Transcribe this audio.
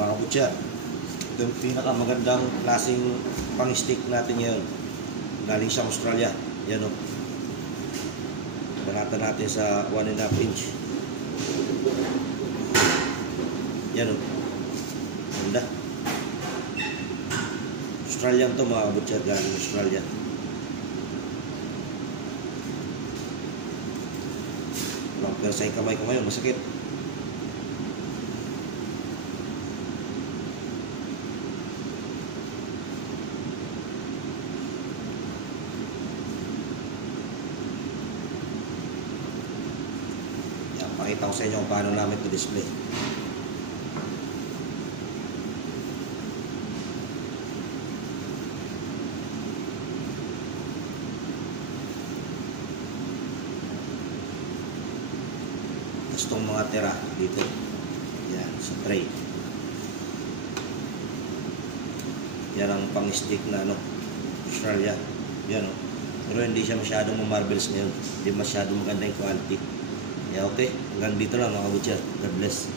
mga kabutya. Ito yung pinakamagandang klaseng pang-stick natin ngayon. Galing sa Australia. Yan o. Banatan natin sa 1.5 inch. Yan o. Ganda. Australian to mga kabutya. Galing Australia. Pero sa kamay ko ngayon, masakit. Yan, pakita ko sa inyo kung paano namin ito display. Itong mga tira dito. Yan, sa tray. Yan ang pang-stick na Australia. Yan o. Pero hindi siya masyadong marbles ngayon. Hindi masyadong maganda yung quality. Yeah, okay. Hanggang dito lang mga kabutya. God bless.